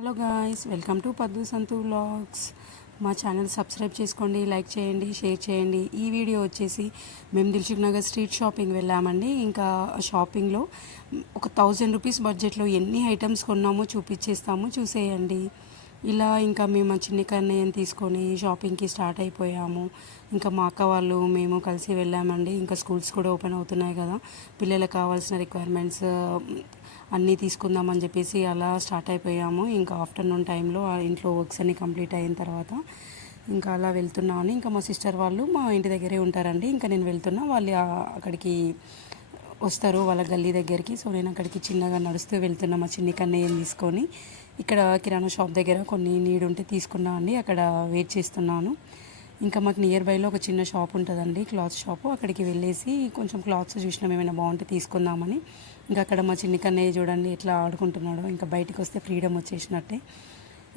Hello guys, welcome to పద్దు సంతు vlogs. మా channel subscribe చేసుకోండి, లైక్ చేయండి, షేర్ చేయండి. ఈ వీడియో వచ్చేసి మేము దిల్సుఖ్ నగర్ స్ట్రీట్ షాపింగ్ వెళ్ళామండి. ఇంకా షాపింగ్లో ఒక 1000 రూపీస్ బడ్జెట్లో ఎన్ని ఐటమ్స్ కొన్నామో చూపించేస్తాము, చూసేయండి. ఇలా ఇంకా మేము చిన్ని కన్నయ్యని తీసుకొని షాపింగ్కి స్టార్ట్ అయిపోయాము. ఇంకా మా అక్క వాళ్ళు మేము కలిసి వెళ్ళామండి. ఇంకా స్కూల్స్ కూడా ఓపెన్ అవుతున్నాయి కదా, పిల్లలకు కావాల్సిన రిక్వైర్మెంట్స్ అన్నీ తీసుకుందామని చెప్పేసి అలా స్టార్ట్ అయిపోయాము. ఇంకా ఆఫ్టర్నూన్ టైంలో ఇంట్లో వర్క్స్ అన్నీ కంప్లీట్ అయిన తర్వాత ఇంకా అలా వెళ్తున్నాను. ఇంకా మా సిస్టర్ వాళ్ళు మా ఇంటి దగ్గరే ఉంటారండి. ఇంకా నేను వెళ్తున్నా, వాళ్ళు అక్కడికి వస్తారు వాళ్ళ గల్లీ దగ్గరికి. సో నేను అక్కడికి చిన్నగా నడుస్తూ వెళ్తున్నా మా చిన్ని కన్నయ్యని తీసుకొని. ఇక్కడ కిరాణా షాప్ దగ్గర కొన్ని నీడ్ ఉంటే తీసుకున్నా అండి, అక్కడ వెయిట్ చేస్తున్నాను. ఇంకా మాకు నియర్ బైలో ఒక చిన్న షాప్ ఉంటుందండి, క్లాత్ షాపు. అక్కడికి వెళ్ళేసి కొంచెం క్లాత్స్ చూసినాం, ఏమైనా బాగుంటే తీసుకుందామని. ఇంకా అక్కడ మా చిన్ని కన్నయ్య చూడండి ఎట్లా ఆడుకుంటున్నాడో. ఇంకా బయటికి వస్తే ఫ్రీడమ్ వచ్చేసినట్టే.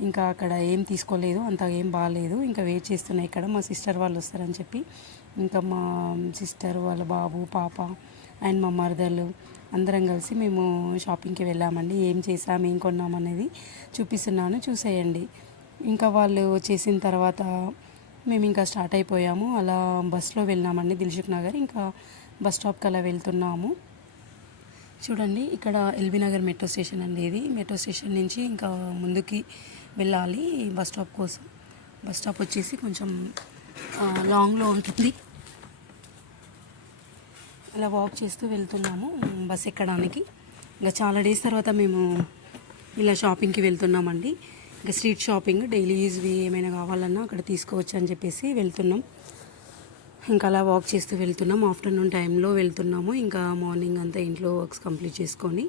ఇంకా అక్కడ ఏం తీసుకోలేదు, అంత ఏం బాగాలేదు. ఇంకా వెయిట్ చేస్తున్నాయి ఇక్కడ మా సిస్టర్ వాళ్ళు వస్తారని చెప్పి. ఇంకా మా సిస్టర్ వాళ్ళ బాబు పాప అండ్ మా మరదలు అందరం కలిసి మేము షాపింగ్కి వెళ్ళామండి. ఏం చేసాం, ఏం కొన్నాం అనేది చూపిస్తున్నాను, చూసేయండి. ఇంకా వాళ్ళు చేసిన తర్వాత మేము ఇంకా స్టార్ట్ అయిపోయాము. అలా బస్లో వెళ్ళామండి దిల్సుఖ్ నగర్. ఇంకా బస్ స్టాప్కి అలా వెళ్తున్నాము. చూడండి ఇక్కడ ఎల్బీ నగర్ మెట్రో స్టేషన్ అండి. ఇది మెట్రో స్టేషన్ నుంచి ఇంకా ముందుకి వెళ్ళాలి బస్ స్టాప్ కోసం. బస్ స్టాప్ వచ్చేసి కొంచెం లాంగ్లో ఉంటుంది. అలా వాక్ చేస్తూ వెళ్తున్నాము బస్ ఎక్కడానికి. ఇంకా చాలా డేస్ తర్వాత మేము ఇలా షాపింగ్కి వెళ్తున్నామండి. ఇంకా స్ట్రీట్ షాపింగ్ డైలీ యూజ్వి ఏమైనా కావాలన్నా అక్కడ తీసుకోవచ్చు అని చెప్పేసి వెళ్తున్నాం. ఇంకా అలా వాక్ చేస్తూ వెళ్తున్నాం. ఆఫ్టర్నూన్ టైంలో వెళ్తున్నాము. ఇంకా మార్నింగ్ అంతా ఇంట్లో వర్క్స్ కంప్లీట్ చేసుకొని.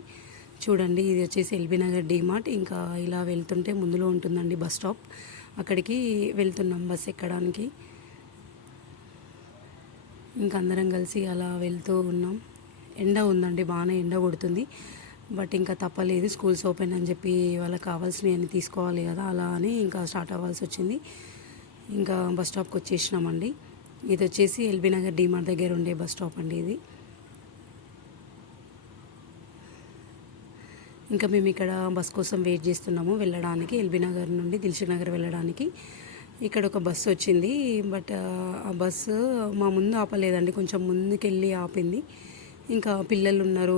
చూడండి ఇది వచ్చేసి ఎల్బీ నగర్ డీమార్ట్. ఇంకా ఇలా వెళ్తుంటే ముందులో ఉంటుందండి బస్ స్టాప్, అక్కడికి వెళ్తున్నాం బస్ ఎక్కడానికి. ఇంకా అందరం కలిసి అలా వెళ్తూ ఉన్నాం. ఎండ ఉందండి, బాగానే ఎండ కొడుతుంది. బట్ ఇంకా తప్పలేదు, స్కూల్స్ ఓపెన్ అని చెప్పి వాళ్ళకి కావాల్సినవి అన్నీ తీసుకోవాలి కదా, అలా అని ఇంకా స్టార్ట్ అవ్వాల్సి వచ్చింది. ఇంకా బస్ స్టాప్కి వచ్చేసినామండి. ఇది వచ్చేసి ఎల్బీ నగర్ డీమార్ట్ దగ్గర ఉండే బస్ స్టాప్ అండి ఇది. ఇంకా మేము ఇక్కడ బస్ కోసం వెయిట్ చేస్తున్నాము వెళ్ళడానికి, ఎల్బీ నగర్ నుండి దిల్సుఖ్ నగర్ వెళ్ళడానికి. ఇక్కడ ఒక బస్సు వచ్చింది, బట్ ఆ బస్సు మా ముందు ఆపలేదండి, కొంచెం ముందుకెళ్ళి ఆపింది. ఇంకా పిల్లలు ఉన్నారు,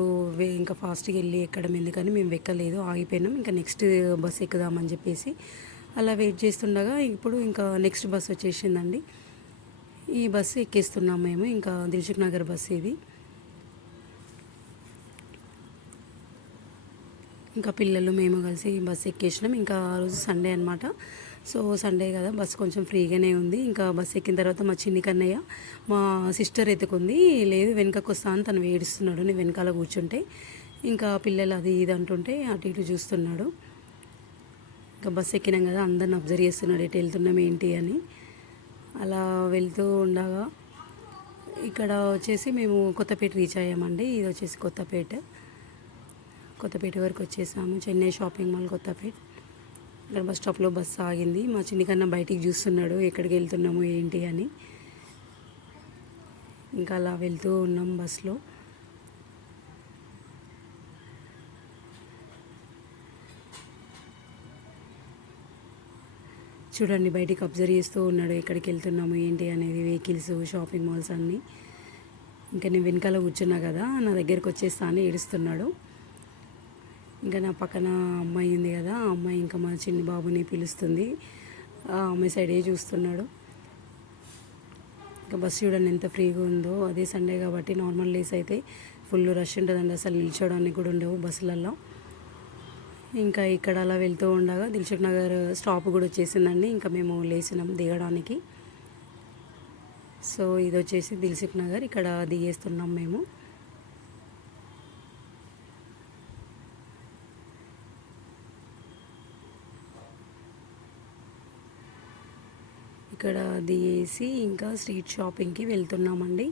ఇంకా ఫాస్ట్గా వెళ్ళి ఎక్కడం ఎందుకని మేము ఎక్కలేదు, ఆగిపోయినాం. ఇంకా నెక్స్ట్ బస్ ఎక్కుదామని చెప్పేసి అలా వెయిట్ చేస్తుండగా ఇప్పుడు ఇంకా నెక్స్ట్ బస్ వచ్చేసిందండి. ఈ బస్సు ఎక్కేస్తున్నాం మేము. ఇంకా దిల్సుఖ్ నగర్ బస్సు ఇది. ఇంకా పిల్లలు మేము కలిసి బస్సు ఎక్కేసినాం. ఇంకా ఆ రోజు సండే అనమాట. సో సండే కదా, బస్సు కొంచెం ఫ్రీగానే ఉంది. ఇంకా బస్సు ఎక్కిన తర్వాత మా చిన్ని కన్నయ్య మా సిస్టర్ ఎత్తుకుంది, లేదు వెనకకు వస్తా అని తను ఏడుస్తున్నాడు, నేను వెనకాల కూర్చుంటే. ఇంకా పిల్లలు అది ఇది అంటుంటే అటు ఇటు చూస్తున్నాడు. ఇంకా బస్సు ఎక్కినాం కదా, అందరిని అబ్జర్వ్ చేస్తున్నాడు ఎటు వెళ్తున్నాం ఏంటి అని. అలా వెళ్తూ ఉండగా ఇక్కడ వచ్చేసి మేము కొత్తపేట రీచ్ అయ్యామండి. ఇది వచ్చేసి కొత్తపేట వరకు వచ్చేసాము, చెన్నై షాపింగ్ మాల్ కొత్తపేట. ఇక్కడ బస్ స్టాప్లో బస్సు ఆగింది. మా చిన్ని కన్నా బయటికి చూస్తున్నాడు ఎక్కడికి వెళ్తున్నాము ఏంటి అని. ఇంకా అలా వెళ్తూ ఉన్నాం బస్లో. చూడండి బయటికి అబ్జర్వ్ చేస్తూ ఉన్నాడు ఎక్కడికి వెళ్తున్నాము ఏంటి అనేది, వెహికల్స్, షాపింగ్ మాల్స్ అన్నీ. ఇంకా నేను వెనకాల కూర్చున్నా కదా, నా దగ్గరికి వచ్చేస్తా అని ఏడుస్తున్నాడు. ఇంకా నా పక్కన అమ్మాయి ఉంది కదా, ఆ అమ్మాయి ఇంకా మా చిన్ని బాబుని పిలుస్తుంది, ఆ అమ్మాయి సైడే చూస్తున్నాడు. ఇంకా బస్సు చూడండి ఎంత ఫ్రీగా ఉందో. అదే సండే కాబట్టి, నార్మల్ డేస్ అయితే ఫుల్ రష్ ఉంటుందండి, అసలు నిల్చోడానికి కూడా ఉండవు బస్సులలో. ఇంకా ఇక్కడ అలా వెళ్తూ ఉండగా దిల్సుఖ్ నగర్ స్టాప్ కూడా వచ్చేసిందండి. ఇంకా మేము లేచినాం దిగడానికి. సో ఇది వచ్చేసి దిల్సుఖ్ నగర్, ఇక్కడ దిగేస్తున్నాం మేము. ఇక్కడ దిగేసి ఇంకా స్ట్రీట్ షాపింగ్కి వెళ్తున్నామండి.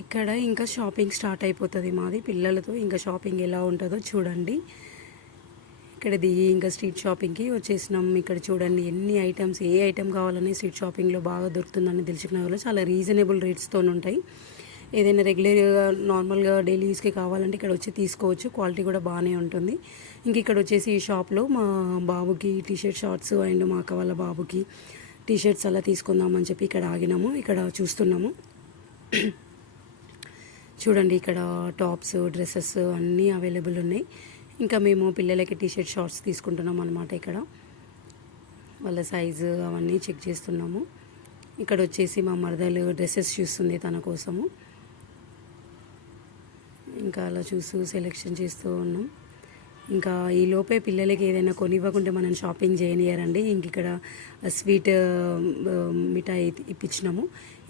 ఇక్కడ ఇంకా షాపింగ్ స్టార్ట్ అయిపోతుంది మాది పిల్లలతో. ఇంకా షాపింగ్ ఎలా ఉంటుందో చూడండి. ఇక్కడ దిగి ఇంకా స్ట్రీట్ షాపింగ్కి వచ్చేసినాం. ఇక్కడ చూడండి ఎన్ని ఐటమ్స్, ఏ ఐటమ్ కావాలని స్ట్రీట్ షాపింగ్లో బాగా దొరుకుతుందని దిల్సుఖ్ నగర్లో చాలా రీజనబుల్ రేట్స్తో ఉంటాయి. ఏదైనా రెగ్యులర్గా నార్మల్గా డైలీ యూస్కి కావాలంటే ఇక్కడ వచ్చి తీసుకోవచ్చు. క్వాలిటీ కూడా బాగానే ఉంటుంది. ఇంక ఇక్కడ వచ్చేసి ఈ షాప్లో మా బాబుకి టీషర్ట్ షార్ట్స్ అండ్ మా అక్క వాళ్ళ బాబుకి టీషర్ట్స్ అలా తీసుకుందామని చెప్పి ఇక్కడ ఆగినాము. ఇక్కడ చూస్తున్నాము. చూడండి, ఇక్కడ టాప్స్, డ్రెస్సెస్ అన్నీ అవైలబుల్ ఉన్నాయి. ఇంకా మేము పిల్లలకి టీషర్ట్ షార్ట్స్ తీసుకుంటున్నాం అనమాట. ఇక్కడ వాళ్ళ సైజు అవన్నీ చెక్ చేస్తున్నాము. ఇక్కడ వచ్చేసి మా మరదలు డ్రెస్సెస్ చూస్తుంది తన కోసము. ఇంకా అలా చూస్తూ సెలెక్షన్ చేస్తూ ఉన్నాం. ఇంకా ఈ లోపే పిల్లలకి ఏదైనా కొనివ్వకుంటే మనం షాపింగ్ చేయనియరండి. ఇంక ఇక్కడ స్వీట్ మిఠాయి ఇప్పించినాము.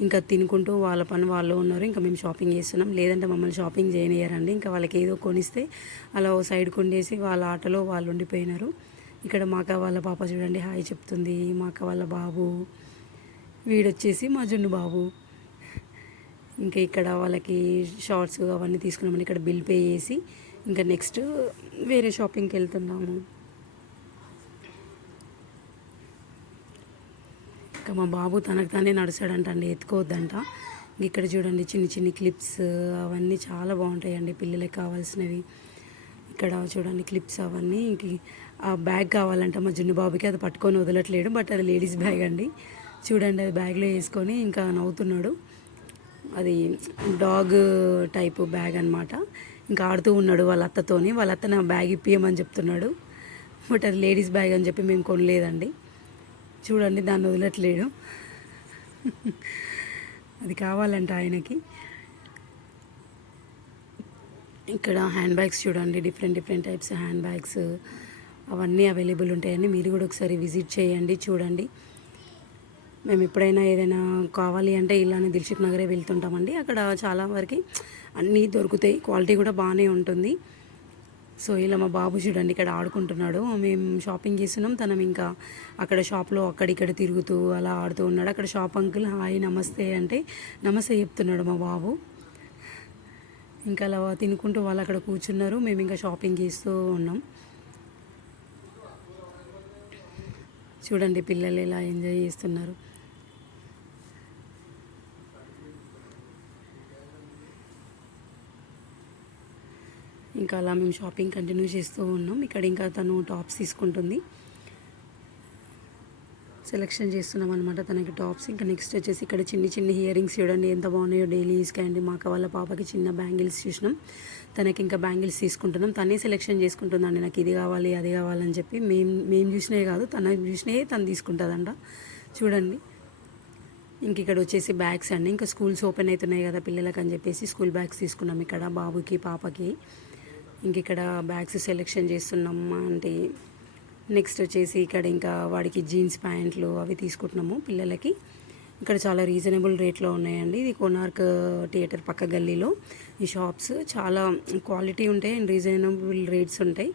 ఇంకా తినుకుంటూ వాళ్ళ పని వాళ్ళు ఉన్నారు. ఇంకా మేము షాపింగ్ చేస్తున్నాం. లేదంటే మమ్మల్ని షాపింగ్ చేయనియరండి. ఇంకా వాళ్ళకి ఏదో కొనిస్తే అలా ఓ సైడ్ కొండేసి వాళ్ళ ఆటలో వాళ్ళు ఉండిపోయినారు. ఇక్కడ మా అక్క వాళ్ళ పాప చూడండి హాయ్ చెప్తుంది. మా అక్క వాళ్ళ బాబు వీడొచ్చేసి మా జున్ను బాబు. ఇంకా ఇక్కడ వాళ్ళకి షార్ట్స్ అవన్నీ తీసుకున్నామని ఇక్కడ బిల్ పే చేసి ఇంకా నెక్స్ట్ వేరే షాపింగ్కి వెళ్తున్నాము. ఇంకా మా బాబు తనకు తానే నడుస్తాడంట అండి, ఎత్తుకోవద్దంట. ఇక్కడ చూడండి చిన్ని చిన్ని క్లిప్స్ అవన్నీ చాలా బాగుంటాయండి పిల్లలకి కావాల్సినవి. ఇక్కడ చూడండి క్లిప్స్ అవన్నీ. ఇంక ఆ బ్యాగ్ కావాలంట మా జున్ను బాబుకి, అది పట్టుకొని వదలట్లేడు. బట్ అది లేడీస్ బ్యాగ్ అండి. చూడండి అది బ్యాగ్లో వేసుకొని ఇంకా నవ్వుతున్నాడు. అది డాగ్ టైపు బ్యాగ్ అనమాట. ఇంకా ఆడుతూ ఉన్నాడు వాళ్ళ అత్తతోని. వాళ్ళ అత్త నా బ్యాగ్ ఇప్పియమని చెప్తున్నాడు. బట్ అది లేడీస్ బ్యాగ్ అని చెప్పి మేము కొనలేదండి. చూడండి దాన్ని వదలట్లేడు. అది కావాలంట ఆయనకి. ఇక్కడ హ్యాండ్ బ్యాగ్స్ చూడండి, different different types hand bags అవన్నీ అవైలబుల్ ఉంటాయండి. మీరు కూడా ఒకసారి విజిట్ చేయండి, చూడండి. మేము ఎప్పుడైనా ఏదైనా కావాలి అంటే ఇలానే దిల్సుఖ్ నగరే వెళ్తుంటామండి. అక్కడ చాలా వరకు అన్నీ దొరుకుతాయి, క్వాలిటీ కూడా బాగానే ఉంటుంది. సో ఇలా మా బాబు చూడండి ఇక్కడ ఆడుకుంటున్నాడు. మేము షాపింగ్ చేస్తున్నాం, తనం ఇంకా అక్కడ షాప్లో అక్కడిక్కడ తిరుగుతూ అలా ఆడుతూ ఉన్నాడు. అక్కడ షాప్ అంకుల్ హాయ్ నమస్తే అంటే నమస్తే చెప్తున్నాడు మా బాబు. ఇంకా అలా తినుకుంటూ వాళ్ళు అక్కడ కూర్చున్నారు. మేము ఇంకా షాపింగ్ చేస్తూ ఉన్నాం. చూడండి పిల్లలు ఎలా ఎంజాయ్ చేస్తున్నారు. ఇంకా అలా మేము షాపింగ్ కంటిన్యూ చేస్తూ ఉన్నాం. ఇక్కడ ఇంకా తను టాప్స్ తీసుకుంటుంది, సెలెక్షన్ చేస్తున్నాం అనమాట తనకి టాప్స్. ఇంకా నెక్స్ట్ వచ్చేసి ఇక్కడ చిన్ని చిన్ని ఇయర్ రింగ్స్ చూడండి ఎంత బాగున్నాయో, డైలీ యూస్కి అండి. మా అక్క వాళ్ళ పాపకి చిన్న బ్యాంగిల్స్ చూసినాం, తనకి ఇంకా బ్యాంగిల్స్ తీసుకుంటున్నాం. తనే సెలెక్షన్ చేసుకుంటుందండి, నాకు ఇది కావాలి అది కావాలని చెప్పి. మేము చూసినవి కాదు, తన చూసినవి తను తీసుకుంటుందంట. చూడండి ఇంక ఇక్కడ వచ్చేసి బ్యాగ్స్ అండి. ఇంకా స్కూల్స్ ఓపెన్ అవుతున్నాయి కదా పిల్లలకి అని చెప్పేసి స్కూల్ బ్యాగ్స్ తీసుకున్నాం ఇక్కడ బాబుకి పాపకి. ఇంక ఇక్కడ బ్యాగ్స్ సెలెక్షన్ చేస్తున్నాం అంటే నెక్స్ట్ వచ్చేసి ఇక్కడ ఇంకా వాడికి జీన్స్ ప్యాంట్లు అవి తీసుకుంటున్నాము పిల్లలకి. ఇక్కడ చాలా రీజనబుల్ రేట్లో ఉన్నాయండి. ఇది కోనార్క్ థియేటర్ పక్క గల్లీలో ఈ షాప్స్ చాలా క్వాలిటీ ఉంటాయి అండ్ రీజనబుల్ రేట్స్ ఉంటాయి.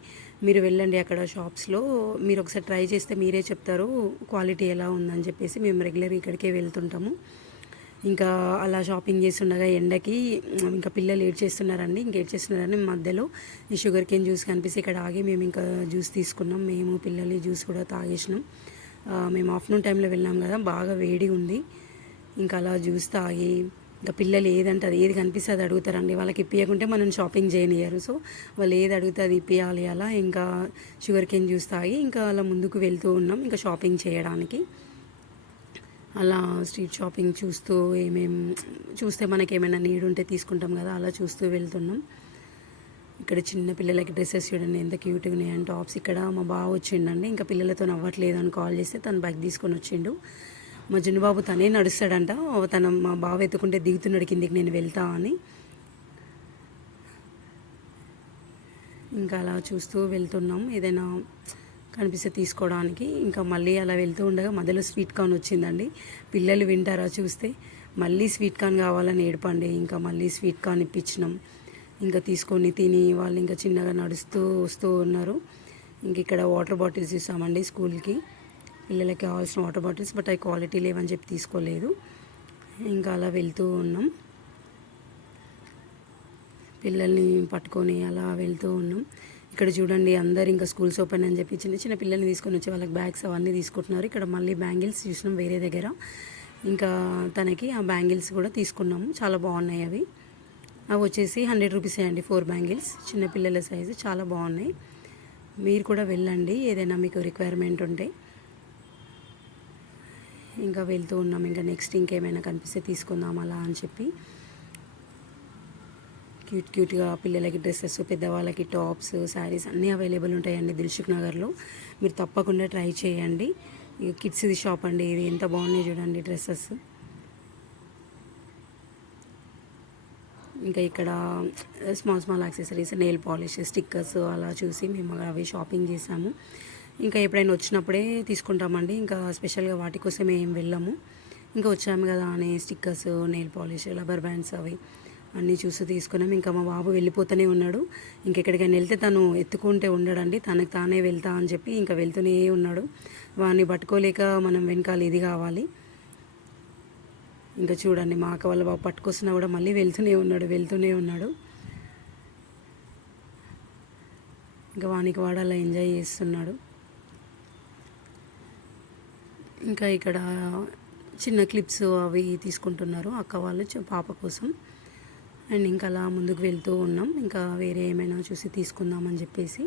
మీరు వెళ్ళండి అక్కడ షాప్స్లో, మీరు ఒకసారి ట్రై చేస్తే మీరే చెప్తారు క్వాలిటీ ఎలా ఉందని చెప్పేసి. మేము రెగ్యులర్ ఇక్కడికే వెళ్తుంటాము. ఇంకా అలా షాపింగ్ చేస్తుండగా ఎండకి ఇంకా పిల్లలు ఏడ్చేస్తున్నారండి. ఏడ్చేస్తున్నారని మధ్యలో ఈ షుగర్ కేన్ జ్యూస్ కనిపిస్తే ఇక్కడ ఆగి మేము ఇంకా జ్యూస్ తీసుకున్నాం. మేము పిల్లలు జ్యూస్ కూడా తాగేసినాం. మేము ఆఫ్టర్నూన్ టైంలో వెళ్ళాం కదా, బాగా వేడి ఉంది. ఇంకా అలా జ్యూస్ తాగి ఇంకా పిల్లలు ఏదంటే అది ఏది కనిపిస్తే అది అడుగుతారండి. వాళ్ళకి ఇప్పియకుంటే మనం షాపింగ్ చేయనియరు. సో వాళ్ళు ఏది అడిగితే అది ఇప్పియాలి. అలా ఇంకా షుగర్ కేన్ జ్యూస్ తాగి ఇంకా అలా ముందుకు వెళ్తూ ఉన్నాం ఇంకా షాపింగ్ చేయడానికి. అలా స్ట్రీట్ షాపింగ్ చూస్తూ చూస్తే మనకి ఏమైనా నీడ్ ఉంటే తీసుకుంటాం కదా, అలా చూస్తూ వెళ్తున్నాం. ఇక్కడ చిన్న పిల్లలకి డ్రెస్సెస్ చూడండి ఎంత క్యూట్గా ఉన్నాయని టాప్స్. ఇక్కడ మా బావ వచ్చిండండి, ఇంకా పిల్లలతో నవ్వట్లేదు అని కాల్ చేస్తే తను బ్యాగ్ తీసుకొని వచ్చిండు. మా జున్నుబాబు తనే నడుస్తాడంట, మా బావ ఎత్తుకుంటే దిగుతున్నాడు కిందికి నేను వెళ్తా అని. ఇంకా అలా చూస్తూ వెళ్తున్నాం ఏదైనా కనిపిస్తే తీసుకోవడానికి. ఇంకా మళ్ళీ అలా వెళ్తూ ఉండగా మధ్యలో స్వీట్ కార్న్ వచ్చిందండి. పిల్లలు వింటారా చూస్తే, మళ్ళీ స్వీట్ కార్న్ కావాలని ఏడపండి. ఇంకా మళ్ళీ స్వీట్ కార్న్ ఇప్పించినాం. ఇంకా తీసుకొని తిని వాళ్ళు ఇంకా చిన్నగా నడుస్తూ వస్తూ ఉన్నారు. ఇంక ఇక్కడ వాటర్ బాటిల్స్ ఇస్తామండి స్కూల్కి, పిల్లలకి కావాల్సిన వాటర్ బాటిల్స్. బట్ అవి క్వాలిటీ లేవని చెప్పి తీసుకోలేదు. ఇంకా అలా వెళ్తూ ఉన్నాం, పిల్లల్ని పట్టుకొని అలా వెళ్తూ ఉన్నాం. ఇక్కడ చూడండి అందరు ఇంకా స్కూల్స్ ఓపెన్ అని చెప్పి చిన్న చిన్న పిల్లల్ని తీసుకొని వచ్చి వాళ్ళకి బ్యాగ్స్ అవన్నీ తీసుకుంటున్నారు. ఇక్కడ మళ్ళీ బ్యాంగిల్స్ చూసినాం వేరే దగ్గర. ఇంకా తనకి ఆ బ్యాంగిల్స్ కూడా తీసుకున్నాము, చాలా బాగున్నాయి అవి. అవి వచ్చేసి 100 రూపీసే అండి, 4 బ్యాంగిల్స్, చిన్నపిల్లల సైజు, చాలా బాగున్నాయి. మీరు కూడా వెళ్ళండి ఏదైనా మీకు రిక్వైర్మెంట్ ఉంటే. ఇంకా వెళ్తూ ఉన్నాం, ఇంకా నెక్స్ట్ ఇంకేమైనా కనిపిస్తే తీసుకుందాం అలా అని చెప్పి. క్యూట్గా పిల్లలకి డ్రెస్సెస్, పెద్దవాళ్ళకి టాప్స్, శారీస్ అన్నీ అవైలబుల్ ఉంటాయండి దిల్సుఖ్ నగర్లో. మీరు తప్పకుండా ట్రై చేయండి. కిడ్స్ది షాప్ అండి ఇది, ఎంత బాగున్నాయి చూడండి డ్రెస్సెస్. ఇంకా ఇక్కడ small accessories, nail polish, stickers అలా చూసి మేము అవి షాపింగ్ చేసాము. ఇంకా ఎప్పుడైనా వచ్చినప్పుడే తీసుకుంటామండి, ఇంకా స్పెషల్గా వాటి కోసమే ఏం వెళ్ళాము. ఇంకా వచ్చాము కదా అని stickers, nail polish, rubber bands అవి అన్నీ చూసి తీసుకున్నాం. ఇంకా మా బాబు వెళ్ళిపోతూనే ఉన్నాడు, ఇంకెక్కడికైనా వెళ్తే తను ఎత్తుకుంటే ఉండడండి, తనకు తానే వెళ్తా అని చెప్పి ఇంకా వెళ్తూనే ఉన్నాడు. వాడిని పట్టుకోలేక మనం వెనకాల ఇది కావాలి. ఇంకా చూడండి మా అక్క వాళ్ళ బాబు పట్టుకొస్తున్నా కూడా మళ్ళీ వెళ్తూనే ఉన్నాడు. ఇంకా వానికి వాడు అలా ఎంజాయ్ చేస్తున్నాడు. ఇంకా ఇక్కడ చిన్న క్లిప్స్ అవి తీసుకుంటున్నారు అక్క వాళ్ళు పాప కోసం. అండ్ ఇంకా అలా ముందుకు వెళ్తూ ఉన్నాం, ఇంకా వేరే ఏమైనా చూసి తీసుకుందామని చెప్పేసి.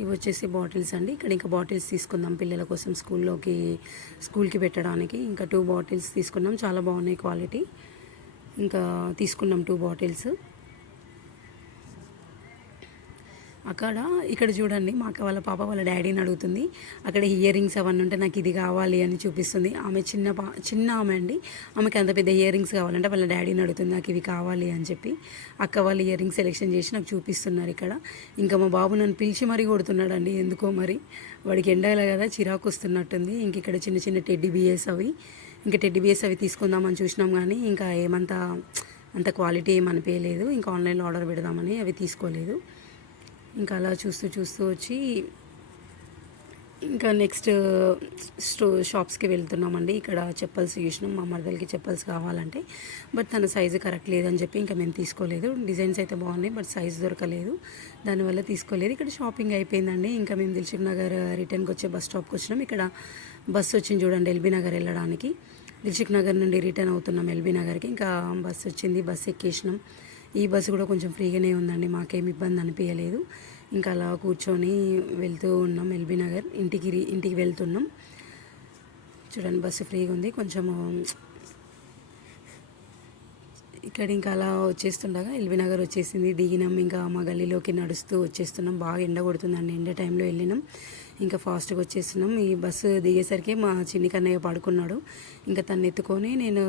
ఇవి వచ్చేసి బాటిల్స్ అండి, ఇక్కడ ఇంకా బాటిల్స్ తీసుకుందాం పిల్లల కోసం స్కూల్కి పెట్టడానికి. ఇంకా 2 బాటిల్స్ తీసుకున్నాం, చాలా బాగున్నాయి క్వాలిటీ. ఇంకా తీసుకున్నాం 2 బాటిల్స్. ఇక్కడ చూడండి మా అక్క వాళ్ళ పాప వాళ్ళ డాడీని అడుగుతుంది. అక్కడ ఇయర్ రింగ్స్ అవన్నీ ఉంటే నాకు ఇది కావాలి అని చూపిస్తుంది. ఆమె చిన్న ఆమె అండి, ఆమెకి అంత పెద్ద ఇయర్ రింగ్స్ కావాలంటే వాళ్ళ డాడీని అడుగుతుంది నాకు ఇవి కావాలి అని చెప్పి. అక్క వాళ్ళు ఇయర్ రింగ్స్ సెలెక్షన్ చేసి నాకు చూపిస్తున్నారు ఇక్కడ. ఇంకా మా బాబు నన్ను పిలిచి మరీ కొడుతున్నాడండి ఎందుకో మరి, వాడికి ఎండాల కదా చిరాకు వస్తున్నట్టుంది. ఇంక ఇక్కడ చిన్న టెడ్డీ బియర్స్ అవి తీసుకుందామని చూసినాం, కానీ ఇంకా అంత క్వాలిటీ ఏమనిపించలేదు. ఇంకా ఆన్లైన్లో ఆర్డర్ పెడదామని అవి తీసుకోలేదు. ఇంకా అలా చూస్తూ వచ్చి ఇంకా నెక్స్ట్ షాప్స్కి వెళ్తున్నామండి. ఇక్కడ చెప్పల్స్ చూసినాం, మా మరదలకి చెప్పల్స్ కావాలంటే, బట్ తన సైజు కరెక్ట్ లేదని చెప్పి ఇంకా మేము తీసుకోలేదు. డిజైన్స్ అయితే బాగున్నాయి బట్ సైజు దొరకలేదు, దానివల్ల తీసుకోలేదు. ఇక్కడ షాపింగ్ అయిపోయిందండి. ఇంకా మేము దిల్సుఖ్ నగర్ రిటర్న్కి వచ్చే బస్ స్టాప్కి వచ్చినాం. ఇక్కడ బస్సు వచ్చింది చూడండి ఎల్బీ నగర్ వెళ్ళడానికి. దిల్సుఖ్ నగర్ నుండి రిటర్న్ అవుతున్నాం ఎల్బీ నగర్కి. ఇంకా బస్సు వచ్చింది, బస్సు ఎక్కేసినాం. ఈ బస్సు కూడా కొంచెం ఫ్రీగానే ఉందండి, మాకేం ఇబ్బంది అనిపించలేదు. ఇంకా అలా కూర్చొని వెళ్తూ ఉన్నాం ఎల్బీ నగర్, ఇంటికి వెళ్తున్నాం. చూడండి బస్సు ఫ్రీగా ఉంది కొంచెము. ఇక్కడ ఇంకా అలా వచ్చేస్తుండగా ఎల్బీ నగర్ వచ్చేసింది, దిగినాం. ఇంకా మా గల్లీలోకి నడుస్తూ వచ్చేస్తున్నాం. బాగా ఎండ కొడుతుందండి, ఎండ టైంలో వెళ్ళినాం. ఇంకా ఫాస్ట్గా వచ్చేస్తున్నాం. ఈ బస్సు దిగేసరికి మా చిన్ని కన్నయ్య పడుకున్నాడు. ఇంకా తను ఎత్తుకొని నేను